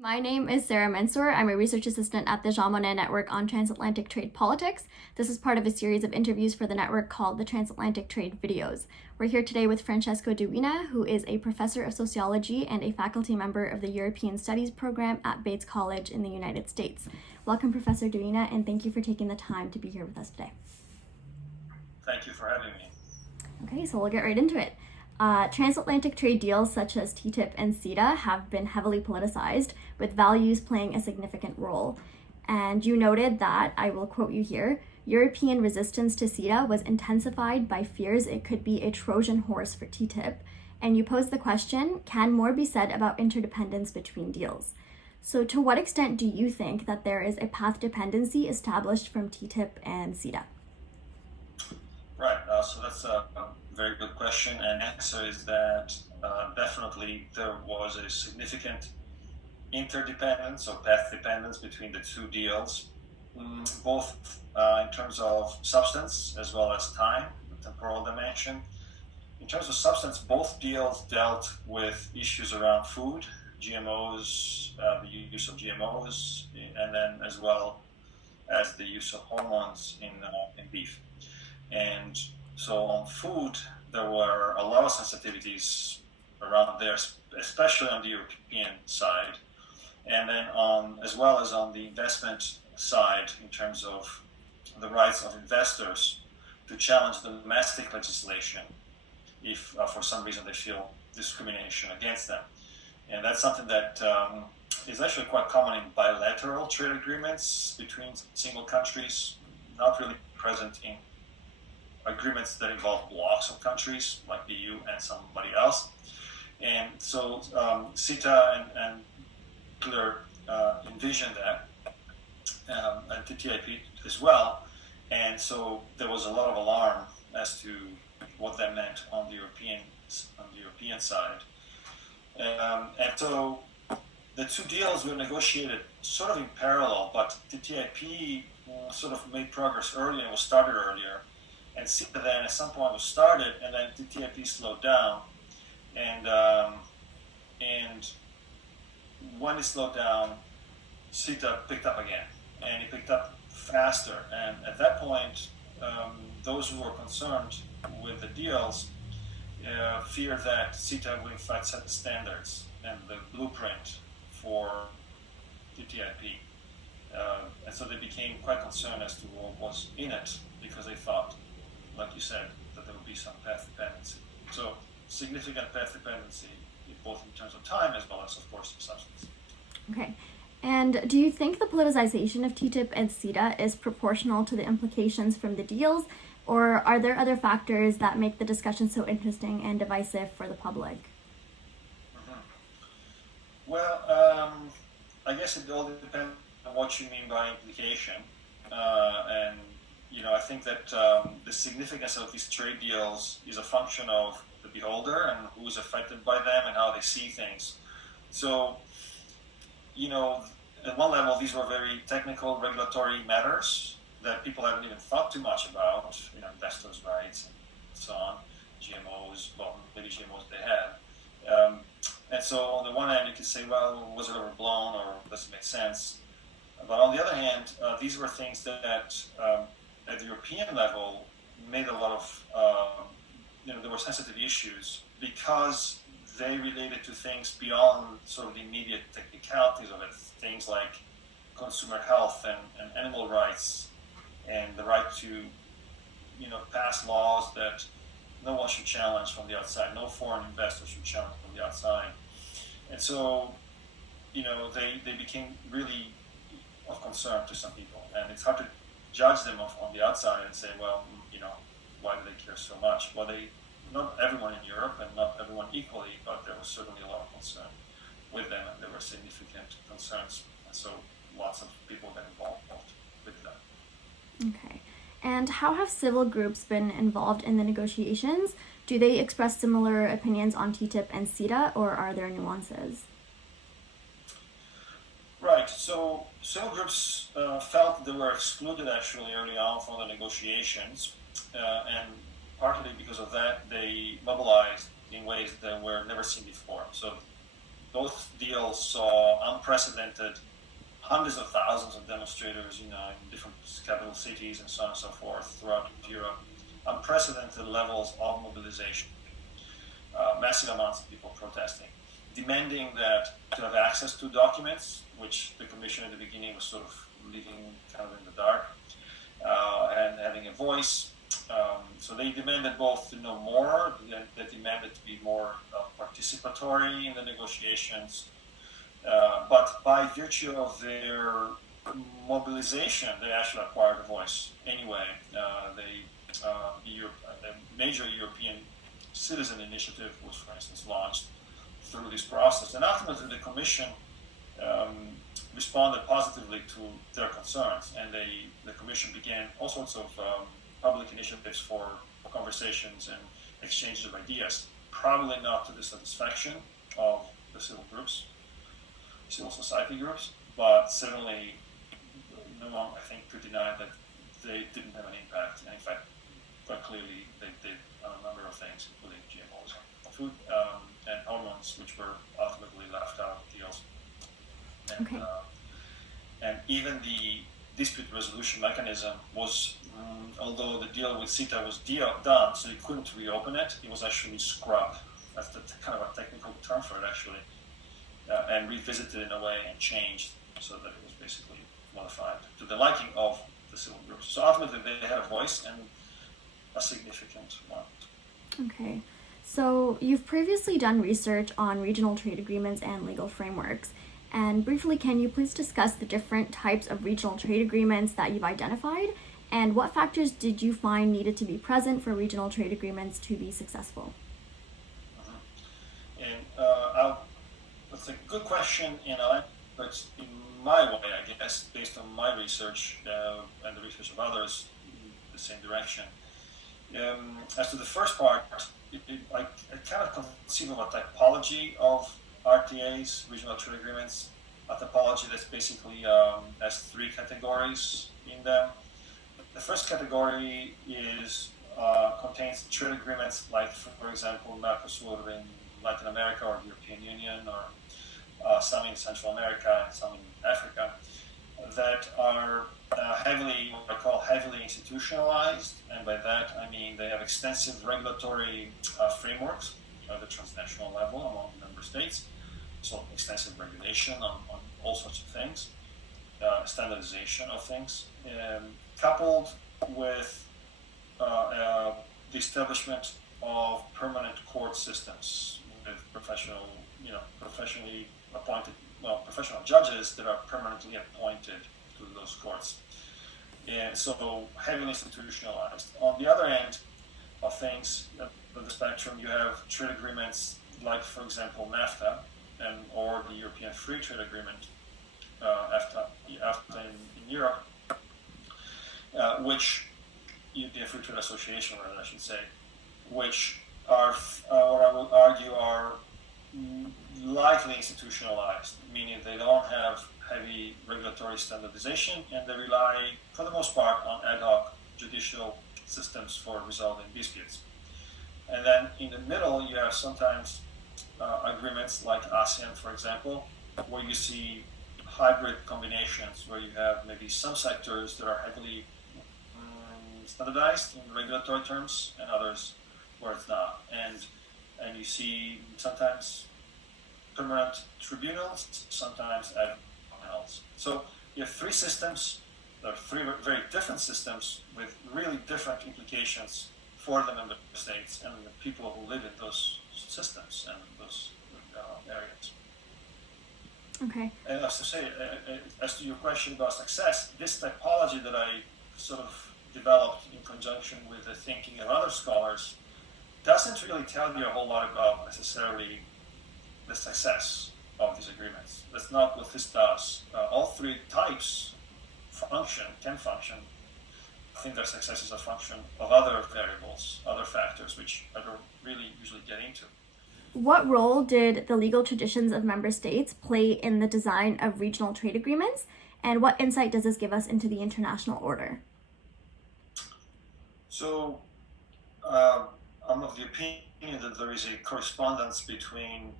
My name is Sarah Mansour. I'm a research assistant at the Jean Monnet Network on Transatlantic Trade Politics. This is part of a series of interviews for the network called the Transatlantic Trade Videos. We're here today with Francesco Duina, who is a professor of sociology and a faculty member of the European Studies program at Bates College in the United States. Welcome, Professor Duina, and thank you for taking the time to be here with us today. Thank you for having me. Okay, so we'll get right into it. Transatlantic trade deals such as TTIP and CETA have been heavily politicized, with values playing a significant role. And you noted that, I will quote you here, European resistance to CETA was intensified by fears it could be a Trojan horse for TTIP. And you posed the question, can more be said about interdependence between deals? So to what extent do you think that there is a path dependency established from TTIP and CETA? Right, so that's a very good question, and the answer is that definitely there was a significant interdependence or path dependence between the two deals, both in terms of substance as well as time, the temporal dimension. In terms of substance, both deals dealt with issues around food, GMOs, the use of GMOs, and then as well as the use of hormones in beef. And so on food, there were a lot of sensitivities around there, especially on the European side. And then as well as on the investment side, in terms of the rights of investors to challenge the domestic legislation if for some reason they feel discrimination against them. And that's something that is actually quite common in bilateral trade agreements between single countries, not really present in agreements that involve blocks of countries like the EU and somebody else. And so CETA and Hitler envisioned that, and TTIP as well. And so there was a lot of alarm as to what that meant on the European side. And so the two deals were negotiated sort of in parallel, but TTIP sort of made progress earlier and was started earlier. And CETA then at some point was started, and then TTIP slowed down. And when it slowed down, CETA picked up again, and it picked up faster. And at that point, those who were concerned with the deals feared that CETA would in fact set the standards and the blueprint for TTIP. And so they became quite concerned as to what was in it, because they thought, like you said, that there would be some path dependency. So significant path dependency, both in terms of time as well as, of course, substance. Okay. And do you think the politicization of TTIP and CETA is proportional to the implications from the deals, or are there other factors that make the discussion so interesting and divisive for the public? Mm-hmm. Well, I guess it all depends on what you mean by implication. And I think that the significance of these trade deals is a function of the beholder and who's affected by them and how they see things. So, at one level, these were very technical regulatory matters that people haven't even thought too much about, investors' rights and so on, GMOs, well, maybe GMOs they had. And so on the one hand, you could say, well, was it overblown or does it make sense? But on the other hand, these were things that at the European level made a lot of, there were sensitive issues because they related to things beyond sort of the immediate technicalities of it, things like consumer health and animal rights and the right to, pass laws that no one should challenge from the outside, no foreign investor should challenge from the outside. And so, they became really of concern to some people, and it's hard to judge them on the outside and say, well, why do they care so much? Well, not everyone in Europe and not everyone equally, but there was certainly a lot of concern with them, and there were significant concerns, and so lots of people got involved with that. Okay. And how have civil groups been involved in the negotiations? Do they express similar opinions on TTIP and CETA, or are there nuances? Right. So civil groups felt they were excluded actually early on from the negotiations, and partly because of that, they mobilized in ways that were never seen before. So both deals saw unprecedented hundreds of thousands of demonstrators, in different capital cities and so on and so forth throughout Europe. Unprecedented levels of mobilization, massive amounts of people protesting, demanding that to have access to documents, which the Commission at the beginning was sort of leaving kind of in the dark, and having a voice. So they demanded both to know more, they demanded to be more participatory in the negotiations, but by virtue of their mobilization, they actually acquired a voice anyway. The major European citizen initiative was, for instance, launched through this process, and ultimately the Commission responded positively to their concerns, and the Commission began all sorts of public initiatives for conversations and exchanges of ideas, probably not to the satisfaction of the civil society groups, but certainly no one, I think, could deny that they didn't have an impact, and in fact, quite clearly they did on a number of things, including GMOs, food, and hormones, which were ultimately left out of deals. And, okay. And even the dispute resolution mechanism was, although the deal with CETA was done, so you couldn't reopen it, it was actually scrubbed. That's the kind of a technical term for it, actually, and revisited in a way and changed so that it was basically modified to the liking of the civil groups. So ultimately, they had a voice, and a significant one. Okay. So you've previously done research on regional trade agreements and legal frameworks. And briefly, can you please discuss the different types of regional trade agreements that you've identified, and what factors did you find needed to be present for regional trade agreements to be successful? And that's a good question, but in my way, I guess, based on my research and the research of others in the same direction. As to the first part, I kind of conceive of a typology of RTAs, regional trade agreements, a typology that's basically has three categories in them. The first category contains trade agreements like, for example, Mercosur in Latin America or the European Union, or some in Central America and some in Africa, that are what I call heavily institutionalized, and by that I mean they have extensive regulatory frameworks at the transnational level among member states, so extensive regulation on all sorts of things, standardization of things, coupled with the establishment of permanent court systems with professionally appointed, professional judges that are permanently appointed to those courts. And so heavily institutionalized. On the other end of things, of the spectrum, you have trade agreements like, for example, NAFTA or the European Free Trade Agreement, AFTA in Europe, which European Free Trade Association, I should say, which are what I would argue are lightly institutionalized, meaning they don't have heavy regulatory standardization, and they rely, for the most part, on ad hoc judicial systems for resolving disputes. And then in the middle, you have sometimes agreements like ASEAN, for example, where you see hybrid combinations, where you have maybe some sectors that are heavily standardized in regulatory terms, and others where it's not. And you see sometimes permanent tribunals, sometimes ad hoc panels. So you have three systems, there are three very different systems with really different implications for the member states and the people who live in those systems and those areas. Okay. And as to your question about success, this typology that I sort of developed in conjunction with the thinking of other scholars doesn't really tell you a whole lot about necessarily the success of these agreements. That's not what this does. All three types can function. I think their success is a function of other variables, other factors, which I don't really usually get into. What role did the legal traditions of member states play in the design of regional trade agreements, and what insight does this give us into the international order? So, I'm of the opinion that there is a correspondence between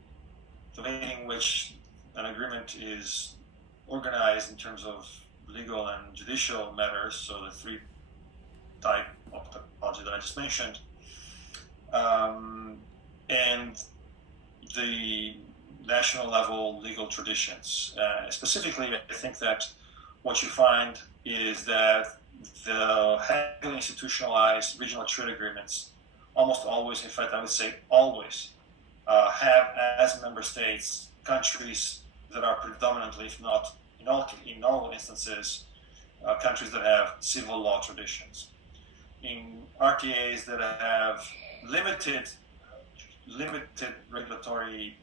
the way in which an agreement is organized in terms of legal and judicial matters, so the three type of technology that I just mentioned, and the national level legal traditions. Specifically, I think that what you find is that the heavily institutionalized regional trade agreements almost always, in fact, I would say always, have as member states countries that are predominantly, if not in all instances, countries that have civil law traditions. In RTAs that have limited regulatory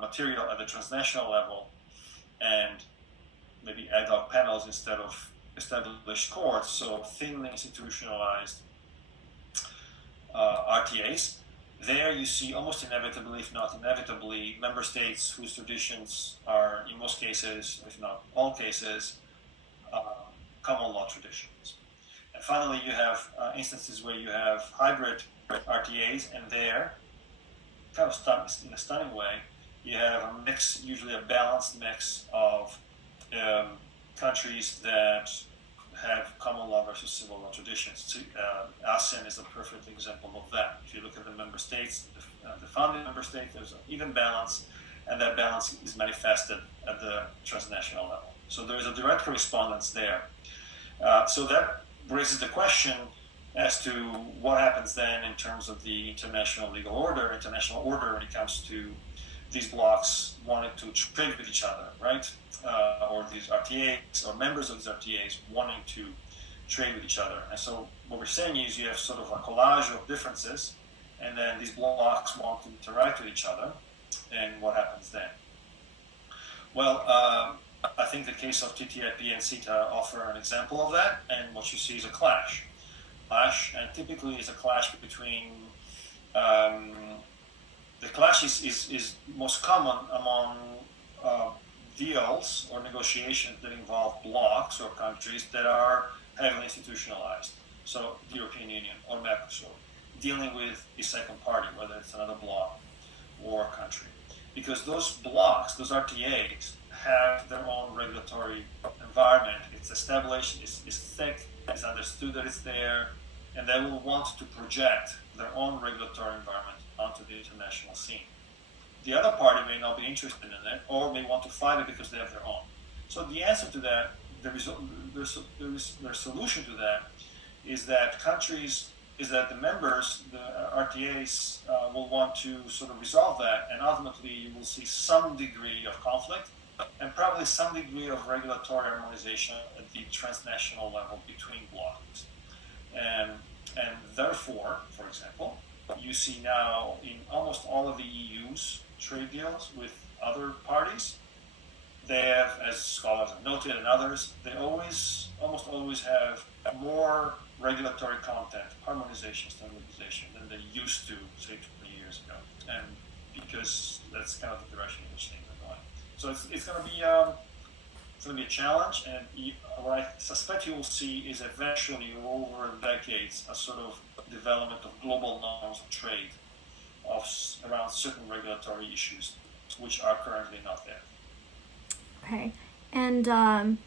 material at the transnational level and maybe ad hoc panels instead of established courts, so thinly institutionalized RTAs. There you see almost inevitably, if not inevitably, member states whose traditions are, in most cases, if not all cases, common law traditions. And finally, you have instances where you have hybrid RTAs, and there, kind of in a stunning way, you have a mix, usually a balanced mix of countries that have common law versus civil law traditions. ASEAN is a perfect example of that. If you look at the member states, the founding member states, there's an even balance, and that balance is manifested at the transnational level. So there is a direct correspondence there. So that raises the question as to what happens then in terms of the international order when it comes to these blocs wanting to trade with each other, right? Or these RTAs, or members of these RTAs wanting to trade with each other. And so what we're saying is you have sort of a collage of differences, and then these blocs want to interact with each other, and what happens then? Well, I think the case of TTIP and CETA offer an example of that, and what you see is a clash. And typically it's a clash between the clash is most common among deals or negotiations that involve blocs or countries that are heavily institutionalized. So the European Union or Mercosur, dealing with a second party, whether it's another bloc or country. Because those blocs, those RTAs, have their own regulatory environment. It's established, it's thick, it's understood that it's there, and they will want to project their own regulatory environment onto the international scene. The other party may not be interested in it, or may want to fight it because they have their own. So the answer to that, their solution to that, is that the members, the RTAs, will want to sort of resolve that, and ultimately you will see some degree of conflict, and probably some degree of regulatory harmonization at the transnational level between blocs. And therefore, for example, you see now in almost all of the EU's trade deals with other parties, they have, as scholars have noted and others, they almost always have more regulatory content, harmonization, standardization than they used to, say, 20 years ago. And because that's kind of the direction in which things are going. So it's going to be a challenge, and what I suspect you will see is eventually over decades a sort of development of global norms of trade around certain regulatory issues which are currently not there. Okay, and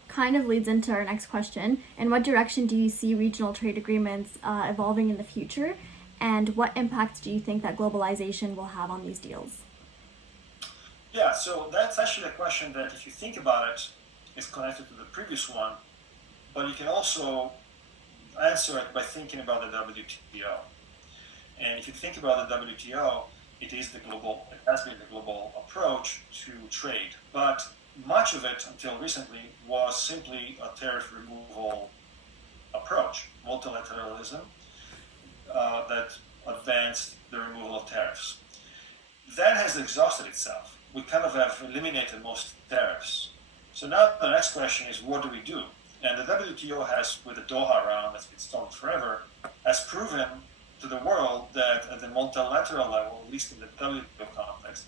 kind of leads into our next question. In what direction do you see regional trade agreements evolving in the future, and what impacts do you think that globalization will have on these deals? Yeah, so that's actually a question that, if you think about it, is connected to the previous one, but you can also answer it by thinking about the WTO. And if you think about the WTO, it has been the global approach to trade, but much of it until recently was simply a tariff removal approach, multilateralism that advanced the removal of tariffs. That has exhausted itself. We kind of have eliminated most tariffs. So now the next question is, what do we do? And the WTO has, with the Doha round that's been stalled forever, has proven to the world that at the multilateral level, at least in the WTO context,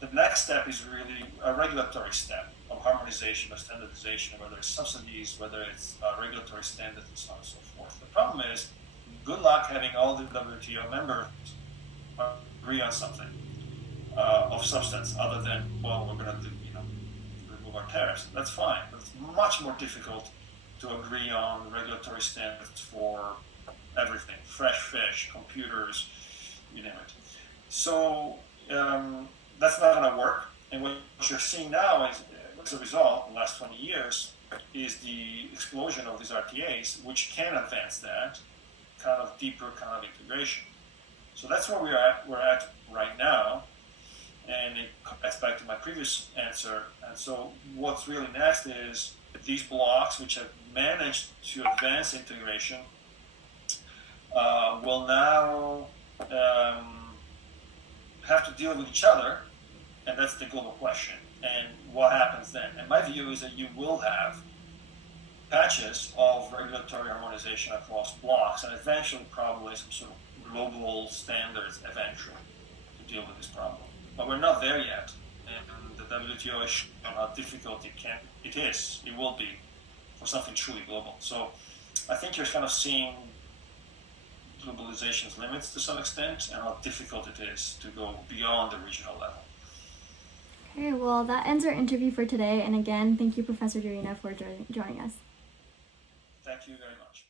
the next step is really a regulatory step of harmonization or standardization, whether it's subsidies, whether it's regulatory standards, and so on and so forth. The problem is, good luck having all the WTO members agree on something. of substance, other than, well, we're going to remove our tariffs. That's fine. But it's much more difficult to agree on regulatory standards for everything: fresh fish, computers, you name it. So that's not going to work. And what you're seeing now is, as a result, in the last 20 years, is the explosion of these RTAs, which can advance that kind of deeper kind of integration. So that's where we're at right now. And it gets back to my previous answer. And so what's really next is these blocks, which have managed to advance integration, will now have to deal with each other, and that's the global question. And what happens then? And my view is that you will have patches of regulatory harmonization across blocks, and eventually probably some sort of global standards eventually to deal with this problem. But we're not there yet, and the WTO has shown how difficult it will be for something truly global. So I think you're kind of seeing globalization's limits to some extent, and how difficult it is to go beyond the regional level. Okay, well, that ends our interview for today. And again, thank you, Professor Duina, for joining us. Thank you very much.